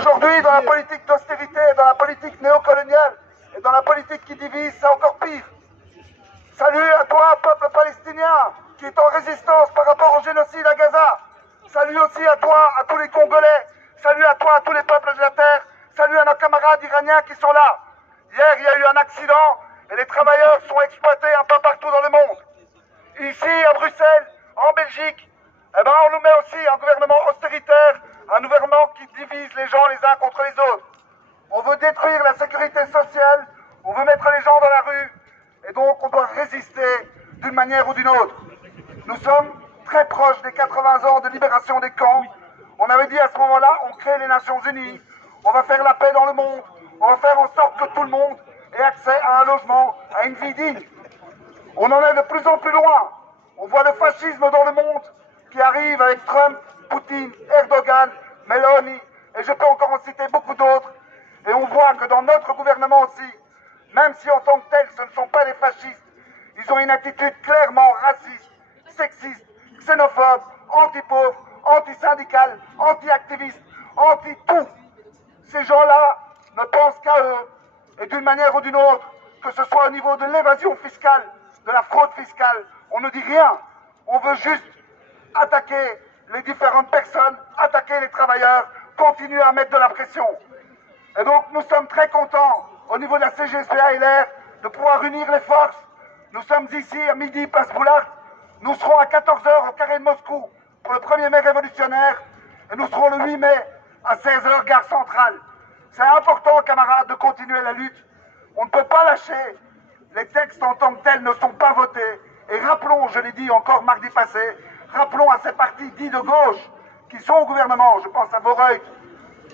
aujourd'hui, dans la politique d'austérité, dans la politique néocoloniale et dans la politique qui divise, c'est encore pire. Salut à toi, peuple palestinien, qui est en résistance par rapport au génocide à Gaza. Salut aussi à toi, à tous les Congolais. Salut à toi, à tous les peuples de la terre. Salut à nos camarades iraniens qui sont là. Hier, il y a eu un accident et les travailleurs sont exploités un peu partout dans le monde. Ici, à Bruxelles, en Belgique, eh ben, on nous met aussi un gouvernement austéritaire, un gouvernement qui divise les gens les uns contre les autres. On veut détruire la sécurité sociale, on veut mettre les gens dans la rue, et donc on doit résister d'une manière ou d'une autre. Nous sommes très proches des 80 ans de libération des camps. On avait dit à ce moment-là, on crée les Nations Unies, on va faire la paix dans le monde, on va faire en sorte que tout le monde ait accès à un logement, à une vie digne. On en est de plus en plus loin. On voit le fascisme dans le monde qui arrive avec Trump, Poutine, Erdogan, Meloni, et je peux encore en citer beaucoup d'autres. Et on voit que dans notre gouvernement aussi, même si en tant que tels ce ne sont pas des fascistes, ils ont une attitude clairement raciste, sexiste, xénophobe, anti-pauvre, anti-syndical, anti-activiste, anti-tout. Ces gens-là ne pensent qu'à eux, et d'une manière ou d'une autre, que ce soit au niveau de l'évasion fiscale, de la fraude fiscale, on ne dit rien. On veut juste attaquer les différentes personnes, attaquer les travailleurs, continuer à mettre de la pression. Et donc nous sommes très contents, au niveau de la CGSP-ALR, de pouvoir unir les forces. Nous sommes ici à midi, place Boulard. Nous serons à 14h au carré de Moscou pour le 1er mai révolutionnaire. Et nous serons le 8 mai à 16h, gare centrale. C'est important, camarades, de continuer la lutte. On ne peut pas lâcher. Les textes en tant que tels ne sont pas votés. Et rappelons, je l'ai dit encore mardi passé, rappelons à ces partis dits de gauche qui sont au gouvernement, je pense à Voreuil,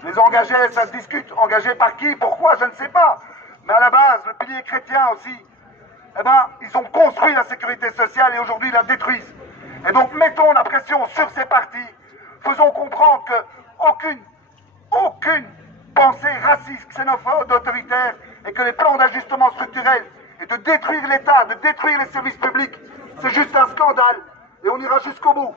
les engagés, ça se discute. Engagés par qui? Pourquoi? Je ne sais pas. Mais à la base, le pilier chrétien aussi, eh ben, ils ont construit la sécurité sociale et aujourd'hui ils la détruisent. Et donc mettons la pression sur ces partis. Faisons comprendre qu'aucune pensée raciste, xénophobe, autoritaire et que les plans d'ajustement structurel et de détruire l'État, de détruire les services publics, c'est juste un scandale et on ira jusqu'au bout.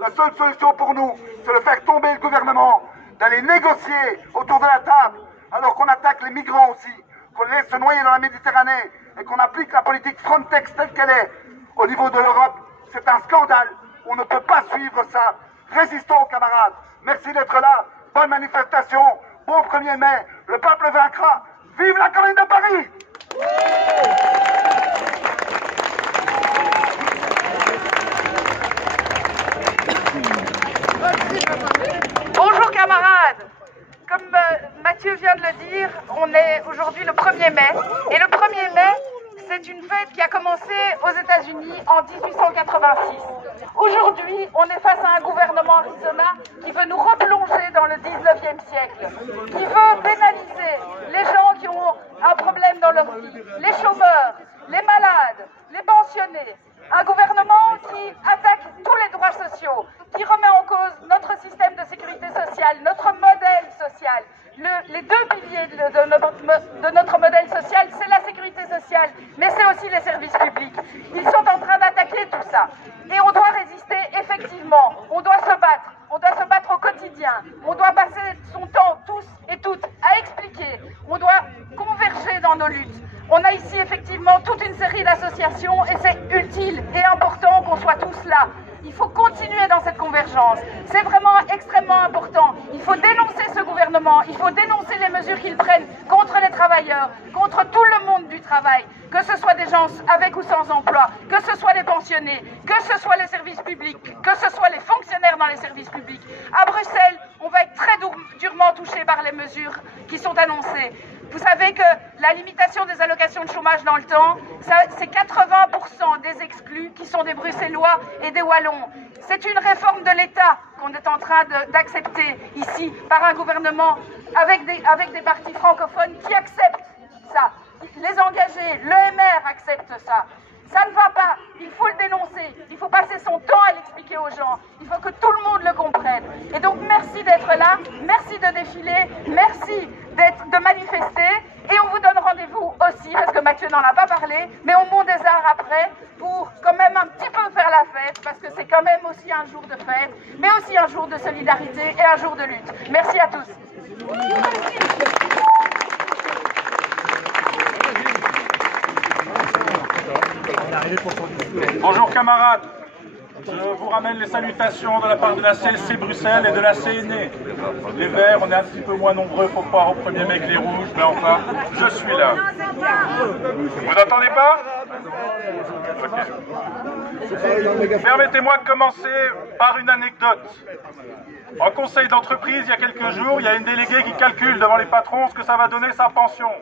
La seule solution pour nous, c'est de faire tomber le gouvernement, d'aller négocier autour de la table, alors qu'on attaque les migrants aussi, qu'on les laisse se noyer dans la Méditerranée et qu'on applique la politique Frontex telle qu'elle est au niveau de l'Europe. C'est un scandale. On ne peut pas suivre ça. Résistons, camarades. Merci d'être là. Bonne manifestation. Bon 1er mai. Le peuple vaincra. Vive la Commune de Paris! Bonjour camarades. Comme Mathieu vient de le dire, on est aujourd'hui le 1er mai. Et le 1er mai, c'est une fête qui a commencé aux États-Unis en 1886. Aujourd'hui, on est face à un gouvernement Arizona qui veut nous replonger dans le 19e siècle, qui veut pénaliser les gens qui ont un problème dans leur vie, les chômeurs, les malades, les pensionnés. Un gouvernement qui attaque tous les droits sociaux, qui remet en cause notre système de sécurité sociale, notre modèle social. Les deux piliers de notre modèle social, c'est la sécurité sociale, mais c'est aussi les services publics. Ils sont en train d'attaquer tout ça. Et on doit résister effectivement, on doit se battre au quotidien. On doit passer son temps, tous et toutes, à expliquer. On doit converger dans nos luttes. On a ici effectivement toute une série d'associations et c'est utile et important qu'on soit tous là. Il faut continuer dans cette convergence. C'est vraiment extrêmement important. Il faut dénoncer ce gouvernement, il faut dénoncer les mesures qu'ils prennent contre les travailleurs, contre tout le monde du travail, que ce soit des gens avec ou sans emploi, que ce soit les pensionnés, que ce soit les services publics, que ce soit les fonctionnaires dans les services publics. À Bruxelles, on va être très durement touché par les mesures qui sont annoncées. Vous savez que la limitation des allocations de chômage dans le temps, c'est 80% des exclus qui sont des Bruxellois et des Wallons. C'est une réforme de l'État qu'on est en train d'accepter ici par un gouvernement avec des partis francophones qui acceptent ça. Les engagés, l'EMR accepte ça. Ça ne va pas, il faut le dénoncer, il faut passer son temps à l'expliquer aux gens, il faut que tout le monde le comprenne. Et donc merci d'être là, merci de défiler, merci de manifester, et on vous donne rendez-vous aussi, parce que Mathieu n'en a pas parlé, mais au Mont des Arts après, pour quand même un petit peu faire la fête, parce que c'est quand même aussi un jour de fête, mais aussi un jour de solidarité et un jour de lutte. Merci à tous. Bonjour camarades, je vous ramène les salutations de la part de la CSC Bruxelles et de la CNE. Les Verts, on est un petit peu moins nombreux, faut croire au 1er mai que les rouges, mais enfin, je suis là. Vous n'entendez pas? Okay. Permettez-moi de commencer par une anecdote. En conseil d'entreprise, il y a quelques jours, il y a une déléguée qui calcule devant les patrons ce que ça va donner sa pension.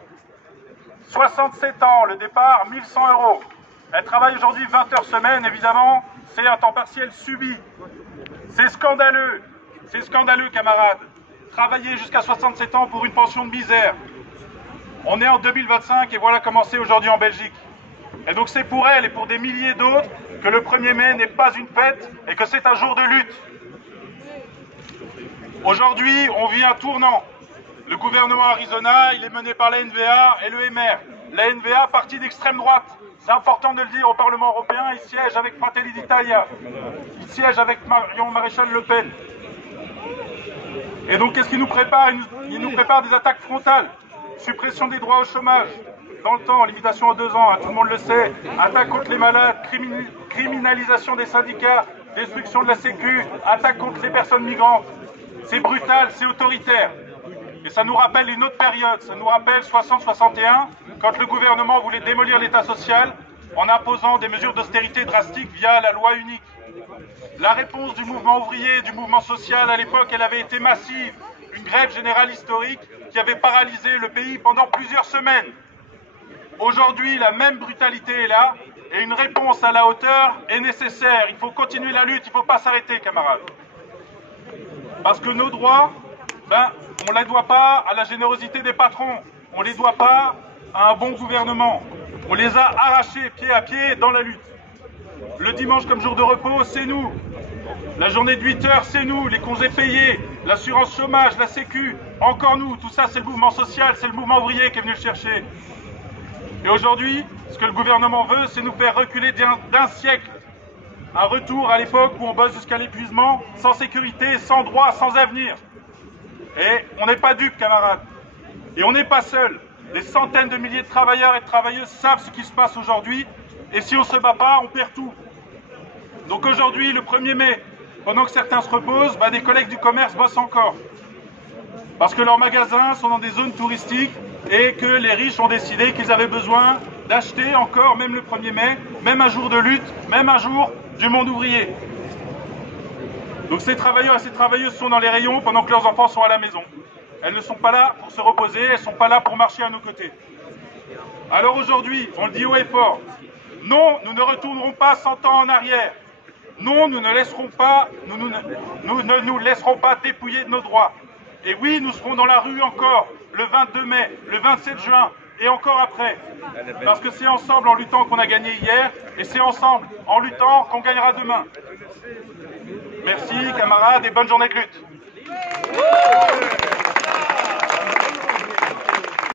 67 ans, le départ, 1100 €. Elle travaille aujourd'hui 20 heures semaine, évidemment, c'est un temps partiel subi. C'est scandaleux, camarades. Travailler jusqu'à 67 ans pour une pension de misère. On est en 2025 et voilà comment c'est aujourd'hui en Belgique. Et donc c'est pour elle et pour des milliers d'autres que le 1er mai n'est pas une fête et que c'est un jour de lutte. Aujourd'hui, on vit un tournant. Le gouvernement Arizona, il est mené par la NVA et le MR. La NVA, parti d'extrême droite. C'est important de le dire au Parlement européen, il siège avec Fratelli d'Italia. Il siège avec Marion Maréchal Le Pen. Et donc, qu'est-ce qu'il nous prépare? Il nous prépare des attaques frontales. Suppression des droits au chômage. Dans le temps, limitation à 2 ans, hein, tout le monde le sait. Attaque contre les malades, criminalisation des syndicats, destruction de la Sécu, attaque contre les personnes migrantes. C'est brutal, c'est autoritaire. Et ça nous rappelle une autre période, ça nous rappelle 60-61, quand le gouvernement voulait démolir l'État social en imposant des mesures d'austérité drastiques via la loi unique. La réponse du mouvement ouvrier, du mouvement social à l'époque, elle avait été massive. Une grève générale historique qui avait paralysé le pays pendant plusieurs semaines. Aujourd'hui, la même brutalité est là et une réponse à la hauteur est nécessaire. Il faut continuer la lutte, il ne faut pas s'arrêter, camarades. Parce que nos droits, on ne les doit pas à la générosité des patrons, on ne les doit pas à un bon gouvernement. On les a arrachés pied à pied dans la lutte. Le dimanche comme jour de repos, c'est nous. La journée de 8 heures, c'est nous. Les congés payés, l'assurance chômage, la sécu, encore nous. Tout ça, c'est le mouvement social, c'est le mouvement ouvrier qui est venu le chercher. Et aujourd'hui, ce que le gouvernement veut, c'est nous faire reculer d'un siècle. Un retour à l'époque où on bosse jusqu'à l'épuisement, sans sécurité, sans droit, sans avenir. Et on n'est pas dupes, camarades. Et on n'est pas seuls. Des centaines de milliers de travailleurs et de travailleuses savent ce qui se passe aujourd'hui. Et si on ne se bat pas, on perd tout. Donc aujourd'hui, le 1er mai, pendant que certains se reposent, des collègues du commerce bossent encore. Parce que leurs magasins sont dans des zones touristiques et que les riches ont décidé qu'ils avaient besoin d'acheter encore, même le 1er mai, même un jour de lutte, même un jour du monde ouvrier. Donc ces travailleurs et ces travailleuses sont dans les rayons pendant que leurs enfants sont à la maison. Elles ne sont pas là pour se reposer, elles ne sont pas là pour marcher à nos côtés. Alors aujourd'hui, on le dit haut et fort, non, nous ne retournerons pas 100 ans en arrière. Non, nous ne nous laisserons pas dépouiller de nos droits. Et oui, nous serons dans la rue encore le 22 mai, le 27 juin et encore après. Parce que c'est ensemble en luttant qu'on a gagné hier et c'est ensemble en luttant qu'on gagnera demain. Merci camarades et bonne journée de lutte.